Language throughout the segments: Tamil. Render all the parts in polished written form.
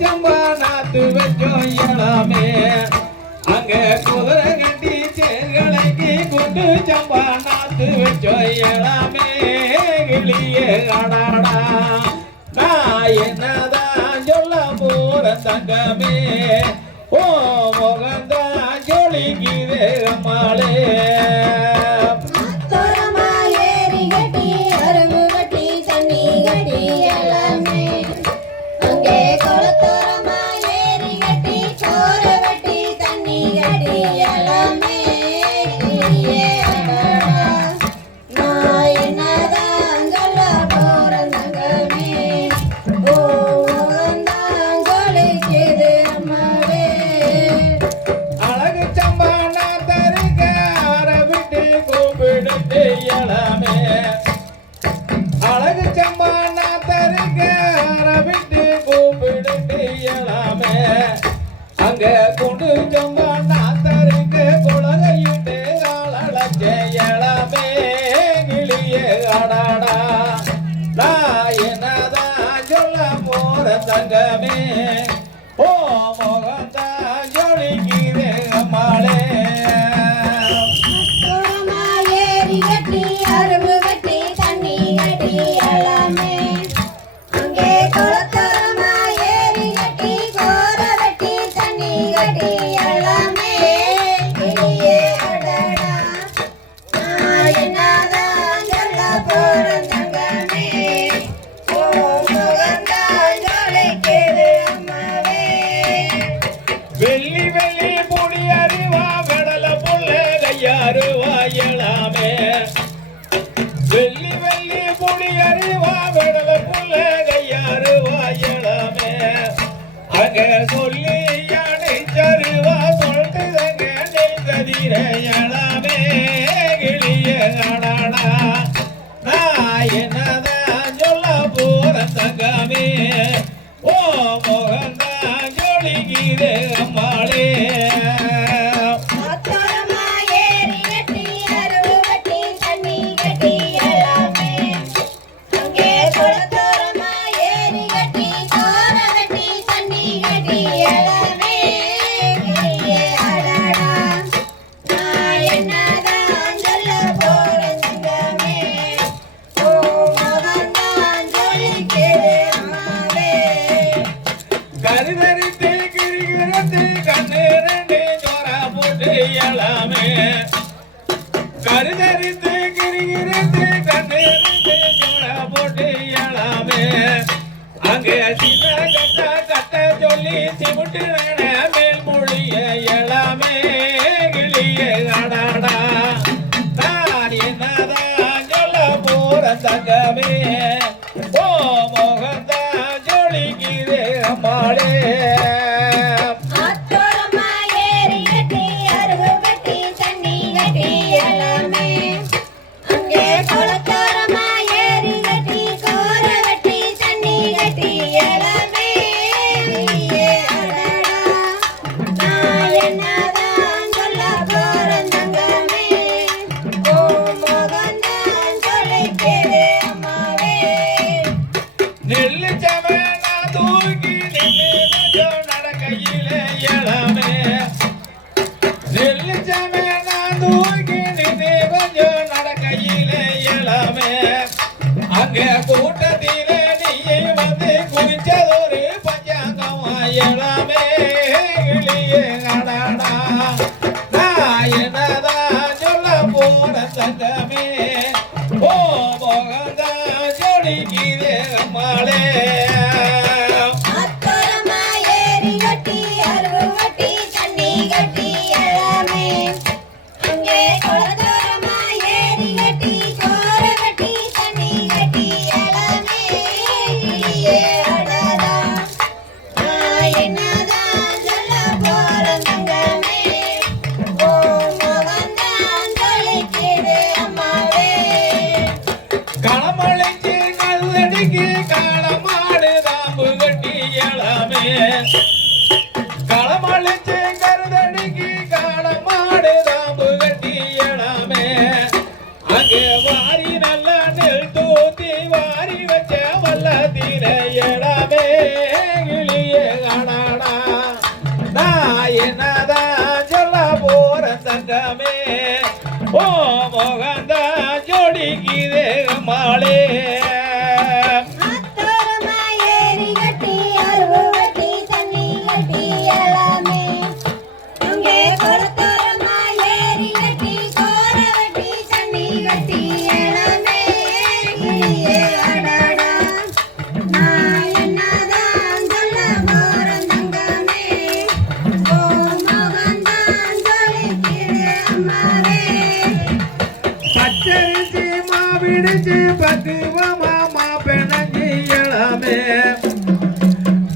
சம்பா நாத்து வச்சோம் இளமே அங்க குதிரை கட்டி சேர்கலைக்கு கொண்டு சம்பா நாத்து வச்சோம் இளமே கிளியே அடாடா நான் என்னதான் சொல்ல போற தங்கமே ஓ முகந்தான் ஜொலிக்குதே அம்மாளே அழகு சம்பான தருக அரவிட்டு கூப்பிடுட்டு இயலாமே அங்க கொண்டு சம்பான தருக குலகையிட்டு ஆளழச்ச இயலாமே கிளியே அடாடா நான் என்னதான் சொல்ல போற தங்கமே ஓ முகத்தான் ஜொலிக்குதே அம்மாளே வெள்ளி வெள்ளி புடி அறிவா வெடல புள்ள கையாருவா இயலாமே வெள்ளி வெள்ளி புடி அறிவா வெடல புள்ள கையாருவா இயலாமே அங்க சொல்லி அணைச்சருவா சொல்லிட்டுதங்க நெய்ததிர இயலாமே கிளிய அடாடா நான் என்னதான் சொல்ல போற தங்கமே ஓ முகந்தான் ஜொலிக்குதே அம்மாளே கருதரித்து கிரிகிறது கண்ணீரண்டு ஜோர போட்டு இயலாமே கருதரித்து கிரிகிறது கண்ணீரண்டு ஜோர போட்டு இயலாமே அங்கே சின்ன கட்ட கட்ட சொல்லி சிமுட்டு மேல் மொழிய இயலாமே கிளிய அடாடா நான் என்னதான் சொல்ல போற தங்கமே ஓ முகந்தான் ஜொலிக்குதே அம்மாளே நெல்லு சமனா தூக்கி நின்று நடக்கையிலே இயலாமே நெல்லு சமனா தூக்கி நின்று கொஞ்சம் நடக்கையிலே இயலாமே அங்கே கூட்டத்திலே நீ வந்து குறிச்சதொரு பஞ்சாங்கமா இயலாமே கிளியே அடாடா நான் என்னதான் சொல்ல போற தங்கமே ஓ முகந்தான் ஜொலிக்குதே அம்மாளே களமழைக்கு கல்லடிக்கு காலமாடு தாம்பு கட்டி இயலாமே களமழைச்சு கருதடிக்கு காலமாடு தாம்பு கட்டி இயலாமே அங்கே வாரி நல்ல நெல் தூத்தி வாரி வச்ச வல்ல தீர இயலாமே கிளியே அடாடா நான் என்னதான் சொல்ல போற தங்கமே ஓ மோகந்தான் ஜோடிக்குதே மாலே பச்சரிசி மாவிடிச்சு பக்குவமாமா பெணஞ்சி இளமே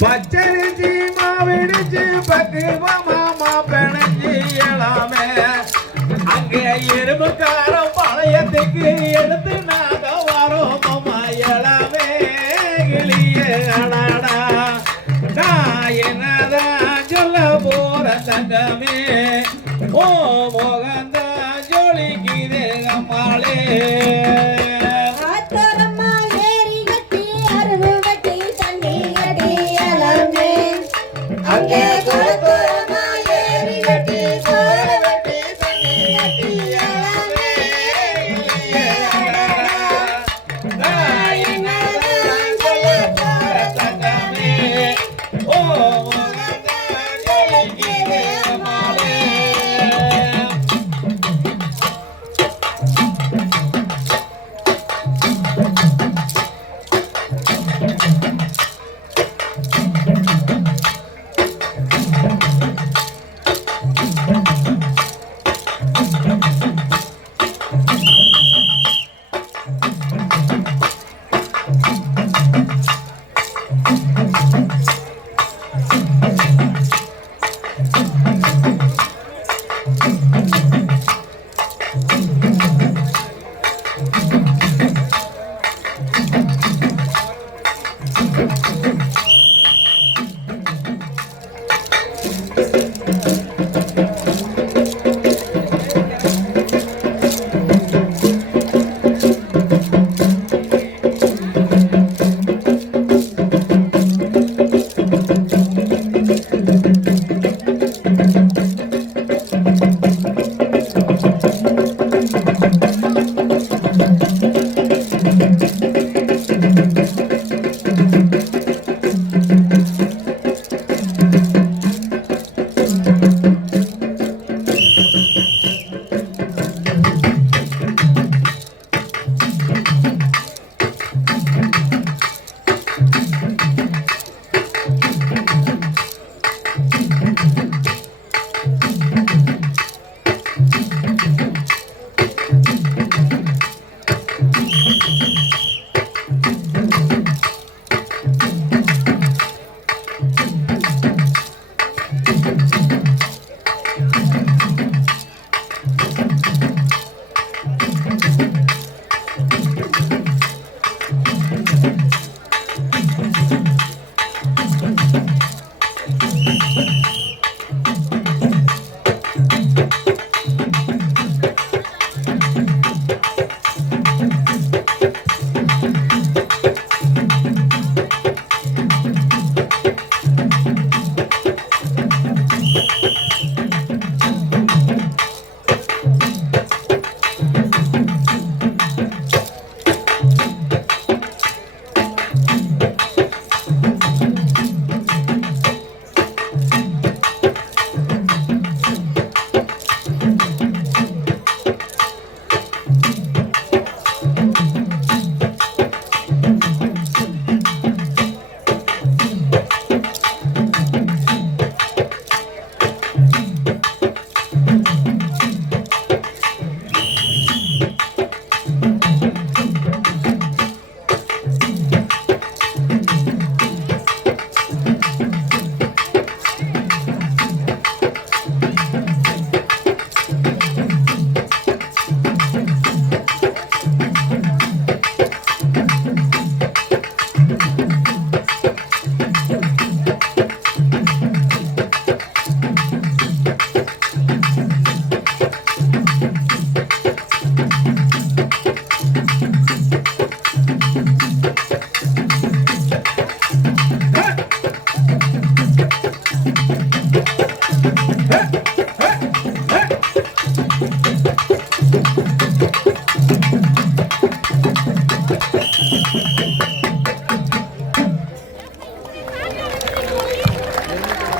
பச்சரிசி மாவிடிச்சு பக்குவமாமா பெணஞ்சி இளமே அங்கே இரும்பு காரம் பழையத்துக்கு எடுத்து நாக வரோம் மாமா இளமே கிளியே அடாடா நான் என்னதான் சொல்ல போற தங்கமே ஓ மோகந்தான் ஜோலிக்குதே அம்மாளே அங்கே குளத்தோரமா ஏறி கட்டி கோர வெட்டி தண்ணி கட்டி இளமே கிளியே அடாடா நான் என்னதான் சொல்ல போற தங்கமே ஓ மோகந்தான் ஜோலிக்குதே அம்மாளே